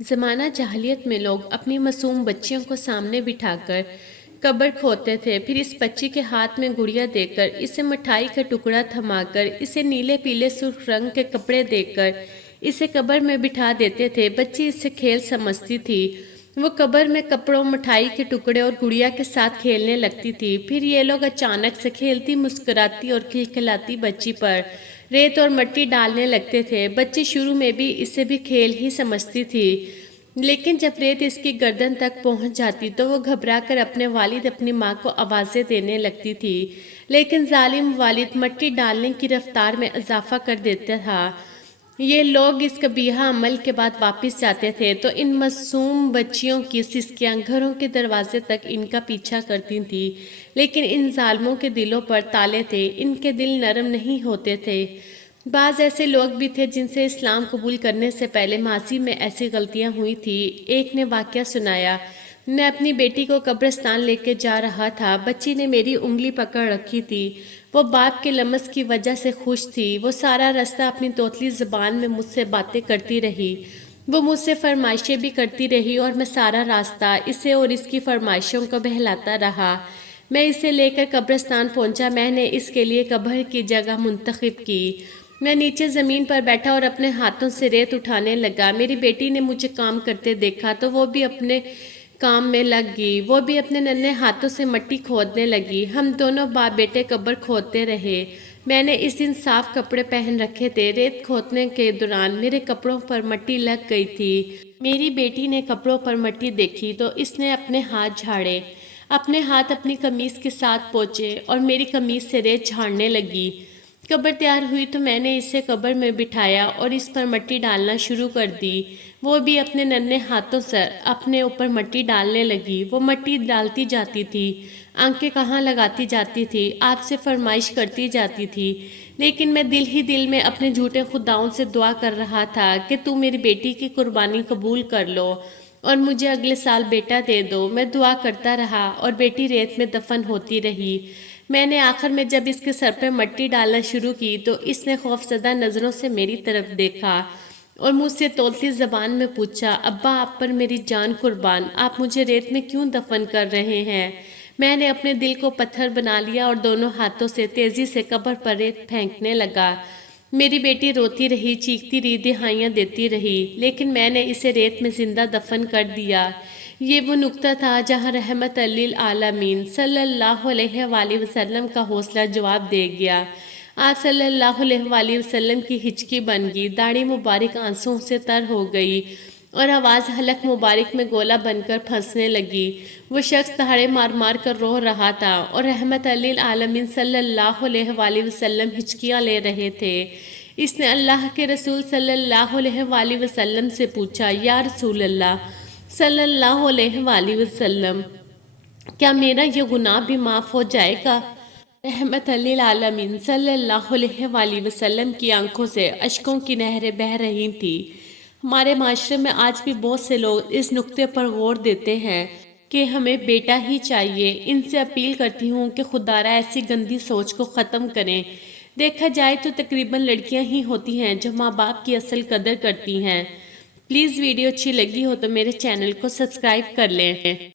زمانہ جاہلیت میں لوگ اپنی معصوم بچیوں کو سامنے بٹھا کر قبر کھودتے تھے، پھر اس بچی کے ہاتھ میں گڑیا دے کر، اسے مٹھائی کا ٹکڑا تھما کر، اسے نیلے پیلے سرخ رنگ کے کپڑے دے کر اسے قبر میں بٹھا دیتے تھے۔ بچی اسے کھیل سمجھتی تھی، وہ قبر میں کپڑوں، مٹھائی کے ٹکڑے اور گڑیا کے ساتھ کھیلنے لگتی تھی۔ پھر یہ لوگ اچانک سے کھیلتی، مسکراتی اور کھلکھلاتی بچی پر ریت اور مٹی ڈالنے لگتے تھے۔ بچی شروع میں بھی اسے بھی کھیل ہی سمجھتی تھی، لیکن جب ریت اس کی گردن تک پہنچ جاتی تو وہ گھبرا کر اپنے والد، اپنی ماں کو آوازیں دینے لگتی تھی، لیکن ظالم والد مٹی ڈالنے کی رفتار میں اضافہ کر دیتا تھا۔ یہ لوگ اس قبیحہ عمل کے بعد واپس جاتے تھے تو ان معصوم بچیوں کی سسکیاں گھروں کے دروازے تک ان کا پیچھا کرتی تھیں، لیکن ان ظالموں کے دلوں پر تالے تھے، ان کے دل نرم نہیں ہوتے تھے۔ بعض ایسے لوگ بھی تھے جن سے اسلام قبول کرنے سے پہلے ماضی میں ایسی غلطیاں ہوئی تھی۔ ایک نے واقعہ سنایا، میں اپنی بیٹی کو قبرستان لے کے جا رہا تھا، بچی نے میری انگلی پکڑ رکھی تھی، وہ باپ کے لمس کی وجہ سے خوش تھی، وہ سارا راستہ اپنی توتلی زبان میں مجھ سے باتیں کرتی رہی، وہ مجھ سے فرمائشیں بھی کرتی رہی اور میں سارا راستہ اسے اور اس کی فرمائشوں کو بہلاتا رہا۔ میں اسے لے کر قبرستان پہنچا، میں نے اس کے لیے قبر کی جگہ منتخب کی، میں نیچے زمین پر بیٹھا اور اپنے ہاتھوں سے ریت اٹھانے لگا۔ میری بیٹی نے مجھے کام کرتے دیکھا تو وہ بھی اپنے کام میں لگ گئی، وہ بھی اپنے ننھے ہاتھوں سے مٹی کھودنے لگی، ہم دونوں باپ بیٹے قبر کھودتے رہے۔ میں نے اس دن صاف کپڑے پہن رکھے تھے، ریت کھودنے کے دوران میرے کپڑوں پر مٹی لگ گئی تھی۔ میری بیٹی نے کپڑوں پر مٹی دیکھی تو اس نے اپنے ہاتھ جھاڑے، اپنے ہاتھ اپنی قمیص کے ساتھ پوچھے اور میری قمیص سے ریت جھاڑنے لگی۔ قبر تیار ہوئی تو میں نے اسے قبر میں بٹھایا اور اس پر مٹی ڈالنا شروع کر دی، وہ بھی اپنے ننھے ہاتھوں سے اپنے اوپر مٹی ڈالنے لگی۔ وہ مٹی ڈالتی جاتی تھی، آنکھیں کہاں لگاتی جاتی تھی، آپ سے فرمائش کرتی جاتی تھی، لیکن میں دل ہی دل میں اپنے جھوٹے خداؤں سے دعا کر رہا تھا کہ تو میری بیٹی کی قربانی قبول کر لو اور مجھے اگلے سال بیٹا دے دو۔ میں دعا کرتا رہا اور بیٹی ریت میں دفن ہوتی رہی۔ میں نے آخر میں جب اس کے سر پہ مٹی ڈالنا شروع کی تو اس نے خوفزدہ نظروں سے میری طرف دیکھا اور مجھ سے توتلی زبان میں پوچھا، ابا آپ پر میری جان قربان، آپ مجھے ریت میں کیوں دفن کر رہے ہیں؟ میں نے اپنے دل کو پتھر بنا لیا اور دونوں ہاتھوں سے تیزی سے قبر پر ریت پھینکنے لگا۔ میری بیٹی روتی رہی، چیختی رہی، دہائیاں دیتی رہی، لیکن میں نے اسے ریت میں زندہ دفن کر دیا۔ یہ وہ نقطہ تھا جہاں رحمت للعالمین صلی اللہ علیہ وآلہ وسلم کا حوصلہ جواب دے گیا۔ آپ صلی اللہ علیہ وآلہ وسلم کی ہچکی بن گئی، داڑھی مبارک آنسوں سے تر ہو گئی اور آواز حلق مبارک میں گولہ بن کر پھنسنے لگی۔ وہ شخص دہاڑے مار مار کر رو رہا تھا اور رحمت للعالمین صلی اللہ علیہ وآلہ وسلم ہچکیاں لے رہے تھے۔ اس نے اللہ کے رسول صلی اللہ علیہ وآلہ وسلم سے پوچھا، یا رسول اللہ صلی اللہ علیہ وآلہ وسلم، کیا میرا یہ گناہ بھی معاف ہو جائے گا؟ رحمت للعالمین صلی اللہ علیہ وآلہ وسلم کی آنکھوں سے اشکوں کی نہریں بہہ رہی تھیں۔ ہمارے معاشرے میں آج بھی بہت سے لوگ اس نقطے پر غور دیتے ہیں کہ ہمیں بیٹا ہی چاہیے۔ ان سے اپیل کرتی ہوں کہ خدارا ایسی گندی سوچ کو ختم کریں۔ دیکھا جائے تو تقریباً لڑکیاں ہی ہوتی ہیں جو ماں باپ کی اصل قدر کرتی ہیں۔ پلیز ویڈیو اچھی لگی ہو تو میرے چینل کو سبسکرائب کر لیں۔